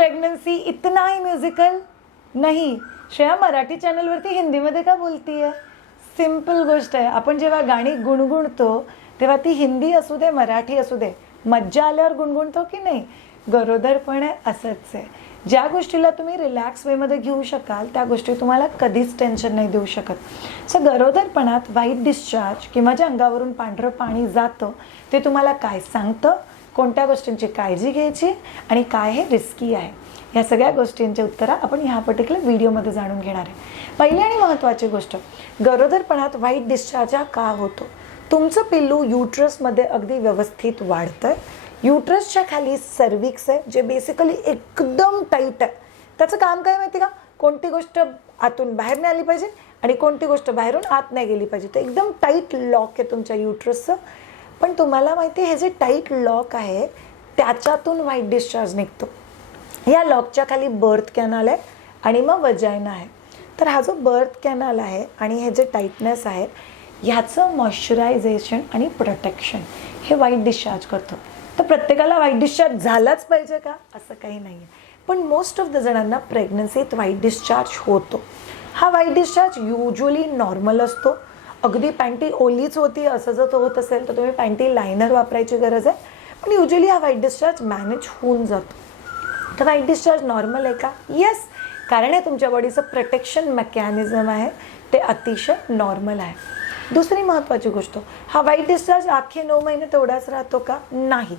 Pregnancy इतना ही musical नाही. श्रेया मराठी चॅनलवरती हिंदीमध्ये का बोलतीये? सिंपल गोष्ट आहे. आपण जेव्हा गाणी गुणगुणतो तेव्हा ती हिंदी असू दे मराठी असू दे मज्जा आल्यावर गुणगुणतो की नाही? गरोदरपण आहे असंच आहे. ज्या गोष्टीला तुम्ही रिलॅक्स वेमध्ये घेऊ शकाल त्या गोष्टी तुम्हाला कधीच टेन्शन नाही देऊ शकत. सो गरोदरपणात वाईट डिस्चार्ज किंवा ज्या अंगावरून पांढरं पाणी जातं ते तुम्हाला काय सांगतं? कोणत्या गोष्टींची काळजी घ्यायची आणि काय हे रिस्की आहे? या सगळ्या गोष्टींची उत्तरं आपण ह्या पर्टिक्युलर व्हिडिओमध्ये जाणून घेणार आहे. पहिली आणि महत्त्वाची गोष्ट गरोदरपणात वाईट डिस्चार्ज हा का होतो? तुमचं पिल्लू युट्रसमध्ये अगदी व्यवस्थित वाढतं युट्रसच्या खाली सर्विक्स आहे जे बेसिकली एकदम टाईट आहे. त्याचं काम काय माहिती का? कोणती गोष्ट आतून बाहेर नाही आली पाहिजे आणि कोणती गोष्ट बाहेरून आत नाही गेली पाहिजे. तर एकदम टाईट लॉक आहे तुमच्या युट्रसचं पण तुम्हाला माहिती आहे हे जे टाईट लॉक आहे त्याच्यातून व्हाईट डिस्चार्ज निघतो. या लॉकच्या खाली बर्थ कॅनल आहे आणि मग वजायना आहे. तर हा जो बर्थ कॅनल आहे आणि हे जे टाईटनेस आहे ह्याचं मॉइश्चरायझेशन आणि प्रोटेक्शन हे वाईट डिस्चार्ज करतं. तर प्रत्येकाला वाईट डिस्चार्ज झालाच पाहिजे का? असं काही नाही आहे पण मोस्ट ऑफ द जणांना प्रेग्नन्सीत वाईट डिस्चार्ज होतो. हा वाईट डिस्चार्ज युजली नॉर्मल असतो. अगदी पॅन्टी ओलीच होती असं जर तो होत असेल तर तुम्ही पॅन्टी लायनर वापरायची गरज आहे. पण युजली हा वाईट डिस्चार्ज मॅनेज होऊन जातो. तर वाईट डिस्चार्ज नॉर्मल आहे का? येस कारण हे तुमच्या बॉडीचं प्रोटेक्शन मेकॅनिझम आहे. ते अतिशय नॉर्मल आहे. दुसरी महत्त्वाची गोष्ट हा वाईट डिस्चार्ज अख्खे नऊ महिने तेवढाच राहतो का? नाही.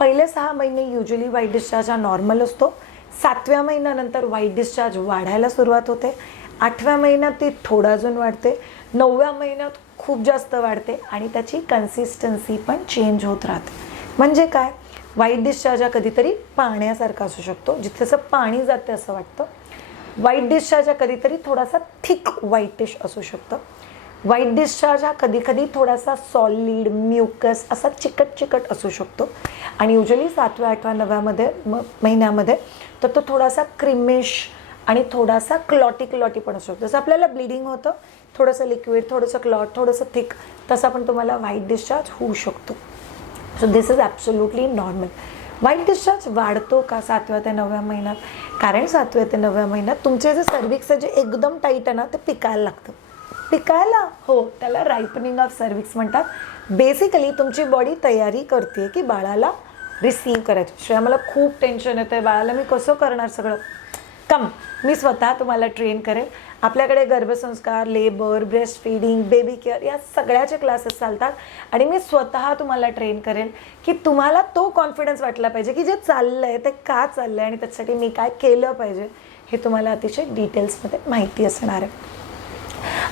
पहिले सहा महिने युजली वाईट डिस्चार्ज हा नॉर्मल असतो. सातव्या महिन्यानंतर वाईट डिस्चार्ज वाढायला सुरुवात होते. आठव्या महिन्यात ती थोडा अजून वाढते नवव्या महिन्यात खूप जास्त वाढते आणि त्याची कन्सिस्टन्सी पण चेंज होत राहते. म्हणजे काय? वाईट डिस्चार्ज हा कधीतरी पाण्यासारखा असू शकतो जिथे असं पाणी जाते असं वाटतं. वाईट डिस्चार्ज हा कधीतरी थोडासा थिक व्हाईटिश असू शकतं. वाईट डिस्चार्ज हा कधी कधी थोडासा सॉलिड म्युकस असा चिकट चिकट असू शकतो. आणि युजली सातव्या आठव्या नव्यामध्ये म महिन्यामध्ये तर तो थोडासा क्रिमिश आणि थोडासा क्लॉटी क्लॉटी पण असू शकतो जसं आपल्याला ब्लिडिंग होतं थोडंसं लिक्विड थोडंसं क्लॉट थोडंसं थिक तसं पण तुम्हाला वाईट डिस्चार्ज होऊ शकतो. So this is absolutely normal white discharge वाढतो का सातव्या ते नवव्या महिन्यात? कारण सातव्या ते नवव्या महिन्यात तुमचे जे सर्विक्स आहे जे एकदम टाईट आहे ना ते पिकायला लागतं. पिकायला? हो त्याला रायपनिंग ऑफ सर्विक्स म्हणतात. बेसिकली तुमची बॉडी तयारी करते की बाळाला रिसीव करायचं. शिवाय मला खूप टेन्शन येतं आहे बाळाला मी कसं करणार सगळं? कम मी स्वतः तुम्हाला ट्रेन करेल. आपल्याकडे गर्भसंस्कार labour breast feeding baby care या सगळ्याचे क्लासेस चालतात. आणि मी स्वतः तुम्हाला ट्रेन करेल की तुम्हाला तो कॉन्फिडन्स वाटला पाहिजे की जे चाललं आहे ते का चाललं आहे आणि त्याच्यासाठी मी काय केलं पाहिजे हे तुम्हाला अतिशय डिटेल्समध्ये माहिती असणार आहे.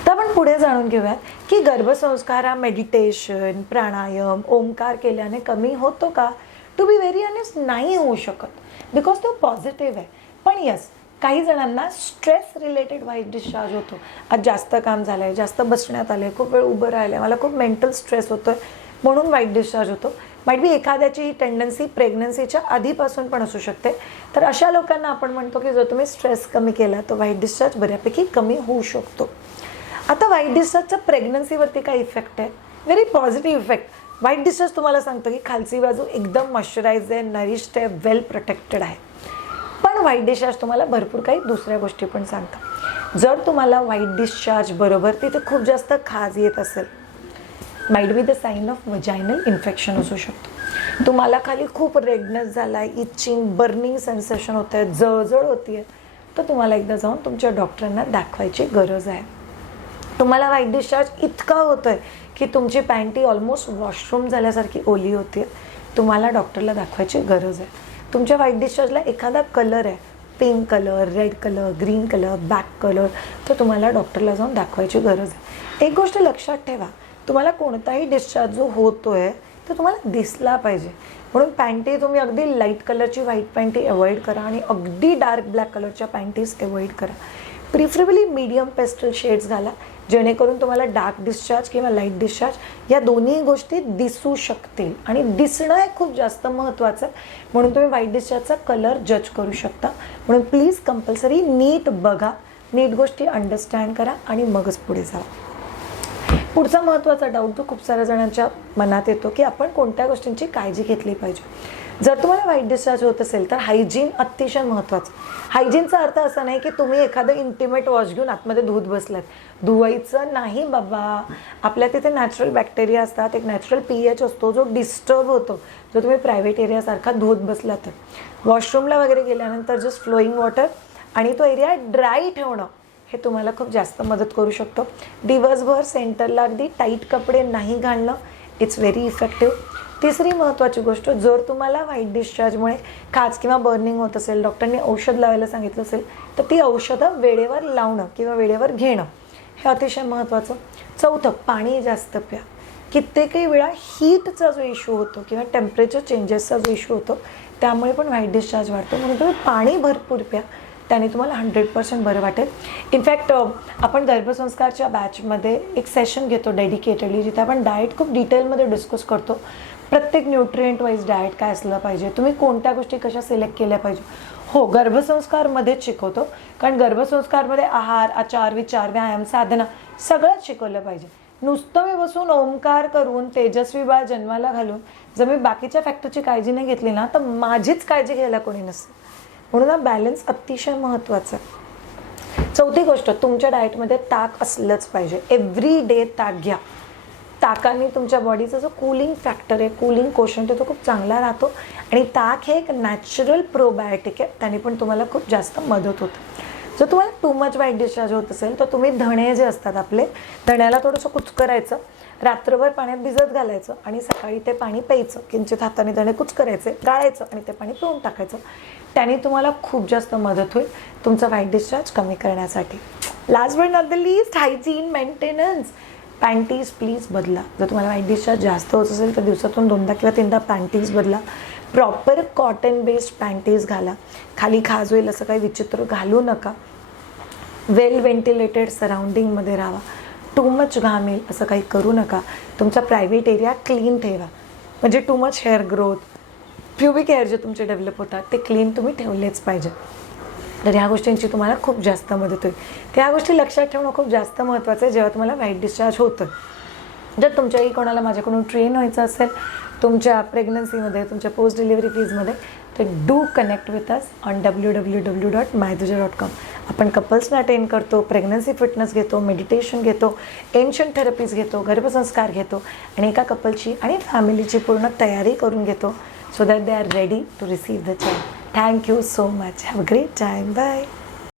तर आपण पुढे जाणून घेऊयात की गर्भसंस्कार हा मेडिटेशन प्राणायाम ओंकार केल्याने कमी होतो का? टू बी व्हेरी अनेस्ट नाही होऊ शकत. बिकॉज तो पॉझिटिव्ह आहे. पण यस काही जणांना स्ट्रेस रिलेटेड वाईट डिस्चार्ज होतो. आज जास्त काम झालं आहे जास्त बसण्यात आलं आहे खूप वेळ उभं राहिलं आहे मला खूप मेंटल स्ट्रेस होतो आहे म्हणून वाईट डिस्चार्ज होतो. माईट बी एखाद्याची ही टेंडन्सी प्रेग्नन्सीच्या आधीपासून पण असू शकते. तर अशा लोकांना आपण म्हणतो की जर तुम्ही स्ट्रेस कमी केला तर वाईट डिस्चार्ज बऱ्यापैकी कमी होऊ शकतो. आता वाईट डिस्चार्जचा प्रेग्नन्सीवरती काय इफेक्ट आहे? व्हेरी पॉझिटिव्ह इफेक्ट वाईट डिस्चार्ज तुम्हाला सांगतो की खालची बाजू एकदम मॉइश्चराईज आहे नरिश्ड आहे वेल प्रोटेक्टेड आहे. पण वाईट डिस्चार्ज तुम्हाला भरपूर काही दुसऱ्या गोष्टी पण सांगतात. जर तुम्हाला वाईट डिस्चार्ज बरोबर तिथे खूप जास्त खाज येत असेल might be the sign of vaginal infection असू शकतो. तुम्हाला खाली खूप रेडनेस झाला आहे इचिंग बर्निंग सेन्सेशन होतं आहे जळजळ होती आहे तर तुम्हाला एकदा जाऊन तुमच्या डॉक्टरांना दाखवायची गरज आहे. तुम्हाला वाईट डिस्चार्ज इतका होतो आहे की तुमची पॅन्टी ऑलमोस्ट वॉशरूम झाल्यासारखी ओली होती तुम्हाला डॉक्टरला दाखवायची गरज आहे. तुमच्या व्हाईट डिस्चार्जला एखादा कलर आहे pink colour red colour green colour black colour तर तुम्हाला डॉक्टरला जाऊन दाखवायची गरज आहे. एक गोष्ट लक्षात ठेवा तुम्हाला कोणताही डिस्चार्ज जो होतो आहे तो तुम्हाला दिसला पाहिजे. म्हणून पॅन्टी तुम्ही अगदी लाइट कलरची व्हाईट पॅन्टी अवॉइड करा आणि अगदी डार्क ब्लॅक कलरच्या पॅन्टीज अवॉइड करा. प्रिफरेबली मीडियम पेस्टल शेड्स घाला. जेणेकरून तुम्हाला डार्क डिस्चार्ज किंवा लाइट डिस्चार्ज या दोन्ही गोष्टी दिसू शकतील. आणि दिसणं हे खूप जास्त महत्त्वाचं. आहे म्हणून तुम्ही व्हाईट डिस्चार्जचा कलर जज करू शकता. म्हणून प्लीज कंपल्सरी नीट बघा. नीट गोष्टी अंडरस्टँड करा आणि मगच पुढे जावा पुढचा महत्त्वाचा डाऊट जो खूप साऱ्या जणांच्या मनात येतो की आपण कोणत्या गोष्टींची काळजी घेतली पाहिजे. जर तुम्हाला व्हाईट डिस्चार्ज होत असेल तर हायजीन अतिशय महत्त्वाचं हायजीनचा अर्थ असा नाही की तुम्ही एखादं इंटिमेट वॉश घेऊन आतमध्ये धूत बसलात. धुवायचं नाही बाबा. आपल्या तिथे नॅचरल बॅक्टेरिया असतात. एक नॅचरल पी एच असतो जो डिस्टर्ब होतो. जो तुम्ही प्रायव्हेट एरियासारखा धूत बसला तर वॉशरूमला वगैरे गेल्यानंतर जस्ट फ्लोईंग वॉटर आणि तो एरिया ड्राय ठेवणं हे तुम्हाला खूप जास्त मदत करू शकतो. दिवसभर सेंटरला अगदी टाईट कपडे नाही घालणं इट्स व्हेरी इफेक्टिव्ह तिसरी महत्त्वाची गोष्ट जर तुम्हाला व्हाईट डिस्चार्जमुळे खाज किंवा बर्निंग होत असेल डॉक्टरने औषध लावायला सांगितलं असेल तर ती औषधं वेळेवर लावणं किंवा वेळेवर घेणं हे अतिशय महत्त्वाचं चौथं पाणी जास्त प्या. कित्येकही वेळा हीटचा जो इश्यू होतो किंवा टेम्परेचर चेंजेसचा जो इश्यू होतो त्यामुळे पण व्हाईट डिस्चार्ज वाढतो. म्हणून तुम्ही पाणी भरपूर प्या. त्याने तुम्हाला हंड्रेड पर्सेंट बरं वाटेल. इनफॅक्ट आपण गर्भसंस्कारच्या बॅचमध्ये एक सेशन घेतो डेडिकेटेडली जिथे आपण डाएट खूप डिटेलमध्ये डिस्कस करतो. प्रत्येक न्यूट्रिएंट वाईज डाएट काय असलं पाहिजे? तुम्ही कोणत्या गोष्टी कशा सिलेक्ट केल्या पाहिजे? हो गर्भसंस्कारमध्येच शिकवतो. कारण गर्भसंस्कारमध्ये आहार आचार विचार व्यायाम साधना सगळंच शिकवलं पाहिजे. नुसतं मी बसून ओंकार करून तेजस्वी बाळ जन्माला घालून जर मी बाकीच्या फॅक्टरची काळजी नाही घेतली ना तर माझीच काळजी घ्यायला कोणी नसतं. म्हणून हा बॅलन्स अतिशय महत्त्वाचा आहे. चौथी गोष्ट तुमच्या डाएटमध्ये ताक असलंच पाहिजे. एव्हरी डे ताक घ्या. ताकाने तुमच्या बॉडीचा जो कूलिंग फॅक्टर आहे कूलिंग कोशन तो खूप चांगला राहतो. आणि ताक हे एक नॅचरल प्रोबायोटिक आहे त्याने पण तुम्हाला खूप जास्त मदत होते. जर तुम्हाला टू मच वाईट डिस्चार्ज होत असेल तर तुम्ही धणे जे असतात आपले धण्याला थोडंसं कुचकरायचं. रात्रभर पाण्यात भिजत घालायचं आणि सकाळी ते पाणी प्यायचं. किंचित हाताने धणे कुचकरायचे गाळायचं आणि ते पाणी पिऊन टाकायचं. त्याने तुम्हाला खूप जास्त मदत होईल तुमचा वाईट डिस्चार्ज कमी करण्यासाठी. Last but not the list hygiene maintenance panties please बदला. जर तुम्हाला वाईट डिस्चार्ज जास्त होत असेल तर दिवसातून दोनदा किंवा तीनदा पॅन्टीज बदला. प्रॉपर कॉटन बेस्ड पॅन्टीज घाला. खाली खाज होईल असं काही विचित्र घालू नका. वेल व्हेंटिलेटेड सराउंडिंगमध्ये राहा. टू मच घाम येईल असं काही करू नका. तुमचा प्रायव्हेट एरिया क्लीन ठेवा. म्हणजे too much hair growth pubic hair जे तुमचे डेव्हलप होतात ते क्लीन तुम्ही ठेवलेच पाहिजे. तर ह्या गोष्टींची तुम्हाला खूप जास्त मदत होईल. त्या गोष्टी लक्षात ठेवणं खूप जास्त महत्त्वाचं आहे. जेव्हा तुम्हाला वाईट डिस्चार्ज होतं जर तुमच्याही कोणाला माझ्याकडून ट्रेन व्हायचं असेल तुमच्या प्रेग्नन्सीमध्ये तुमच्या पोस्ट डिलिव्हरी फीजमध्ये तर do connect with us on W W W dot मायदुजा dot com आपण कपल्सना अटेंड करतो प्रेग्नन्सी फिटनेस घेतो मेडिटेशन घेतो एन्शन थेरपीज घेतो गर्भसंस्कार घेतो आणि एका कपलची आणि फॅमिलीची पूर्ण तयारी करून घेतो so that they are ready to receive the child thank you so much have a great time bye